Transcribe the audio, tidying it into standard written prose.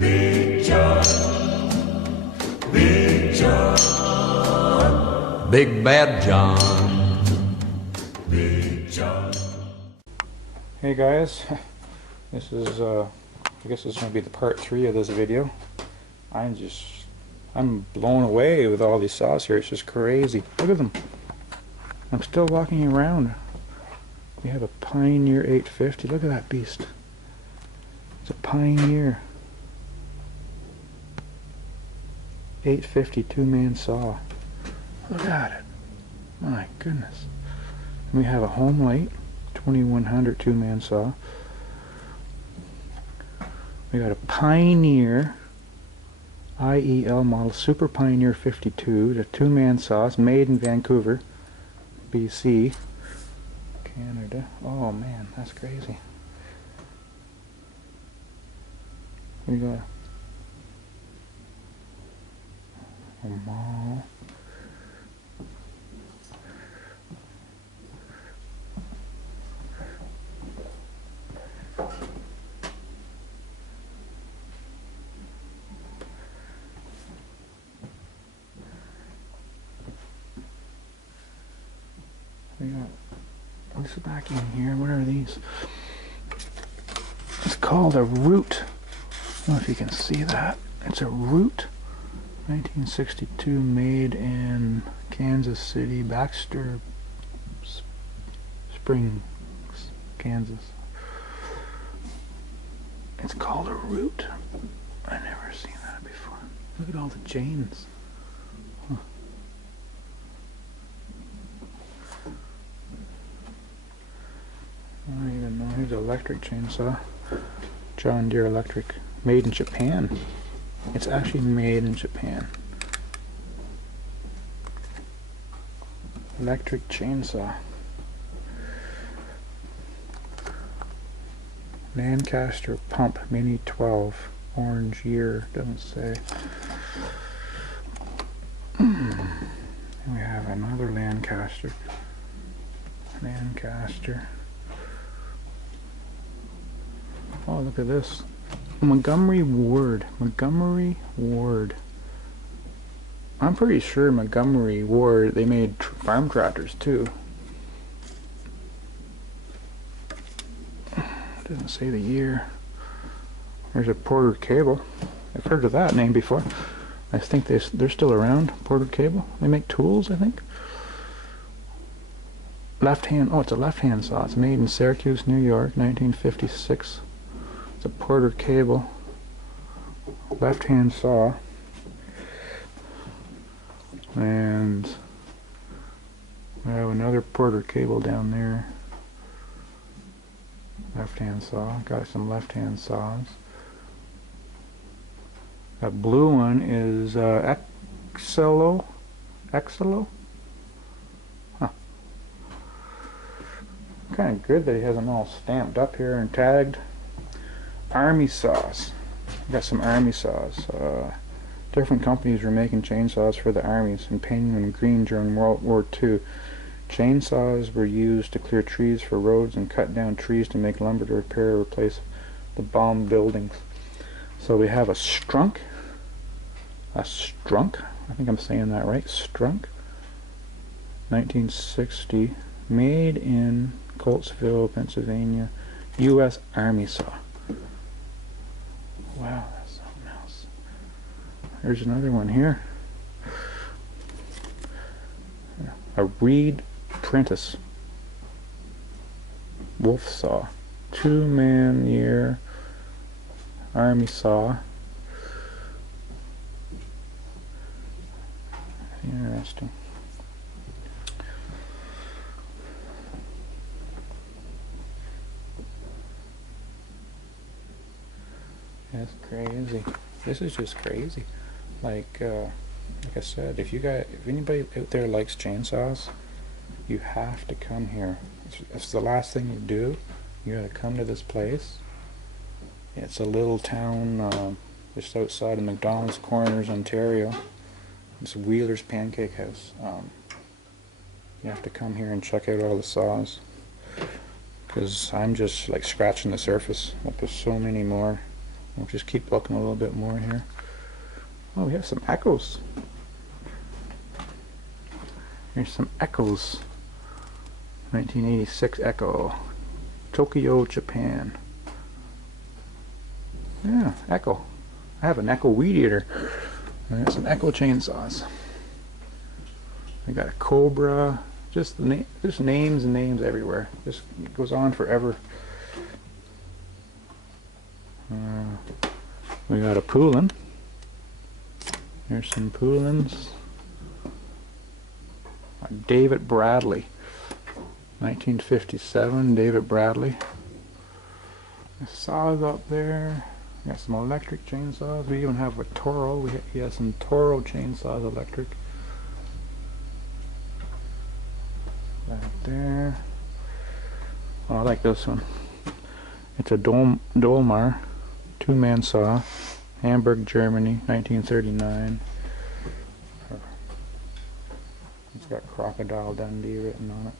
Big John, Big John, Big Bad John, Big John. Hey guys, this is I guess this is going to be the part 3 of this video. I'm blown away with all these saws here. It's just crazy. Look at them. I'm still walking around. We have a Pioneer 850. Look at that beast. It's a Pioneer 850 two-man saw. Look at it. My goodness. And we have a Homelite 2100 two-man saw. We got a Pioneer IEL model Super Pioneer 52, the two-man saw. It's made in Vancouver, BC, Canada. Oh man, that's crazy. We got a mall. We got what's back in here? What are these? It's called a Root. I don't know if you can see that. It's a Root, 1962, made in Kansas City, Baxter Springs, Kansas. It's called a Root. I've never seen that before. Look at all the chains. Huh. I don't even know. Here's an electric chainsaw. John Deere Electric. Made in Japan. It's actually made in Japan. Electric chainsaw. Lancaster Pump Mini 12. Orange year. Doesn't say. And we have another Lancaster. Oh, look at this. Montgomery Ward. I'm pretty sure Montgomery Ward, they made farm tractors too. Doesn't say the year. There's a Porter Cable. I've heard of that name before. I think they're still around. Porter Cable. They make tools, I think. Left hand. Oh, it's a left hand saw. It's made in Syracuse, New York, 1956. It's a Porter Cable. Left hand saw. And we have another Porter Cable down there. Left hand saw. Got some left hand saws. That blue one is Excello. Huh. Kind of good that he has them all stamped up here and tagged. Army saws. Got some Army saws. Different companies were making chainsaws for the armies and painting them green during World War II. Chainsaws were used to clear trees for roads and cut down trees to make lumber to repair or replace the bombed buildings. So we have a Strunk. I think I'm saying that right. Strunk. 1960. Made in Coltsville, Pennsylvania. U.S. Army saw. Wow, that's something else. There's another one here. A Reed Prentice wolf saw. Two-man year Army saw. Interesting. That's crazy. This is just crazy. Like I said, if anybody out there likes chainsaws, you have to come here. It's the last thing you do. You gotta come to this place. It's a little town just outside of McDonald's Corners, Ontario. It's Wheeler's Pancake House. You have to come here and check out all the saws, because I'm just like scratching the surface. Like, there's so many more We'll just keep looking a little bit more here. Oh, we have some Echoes. Here's some Echoes. 1986 Echo. Tokyo, Japan. Yeah, Echo. I have an Echo weed eater. I got some Echo chainsaws. I got a Cobra. Just names and names everywhere. Just it goes on forever. We got a Poulan. There's some Poulans. David Bradley. 1957, David Bradley. The saws up there. Got some electric chainsaws. We even have a Toro. He has some Toro chainsaws, electric. Right there. Oh, I like this one. It's a Dolmar 2-man saw. Hamburg, Germany, 1939. It's got Crocodile Dundee written on it.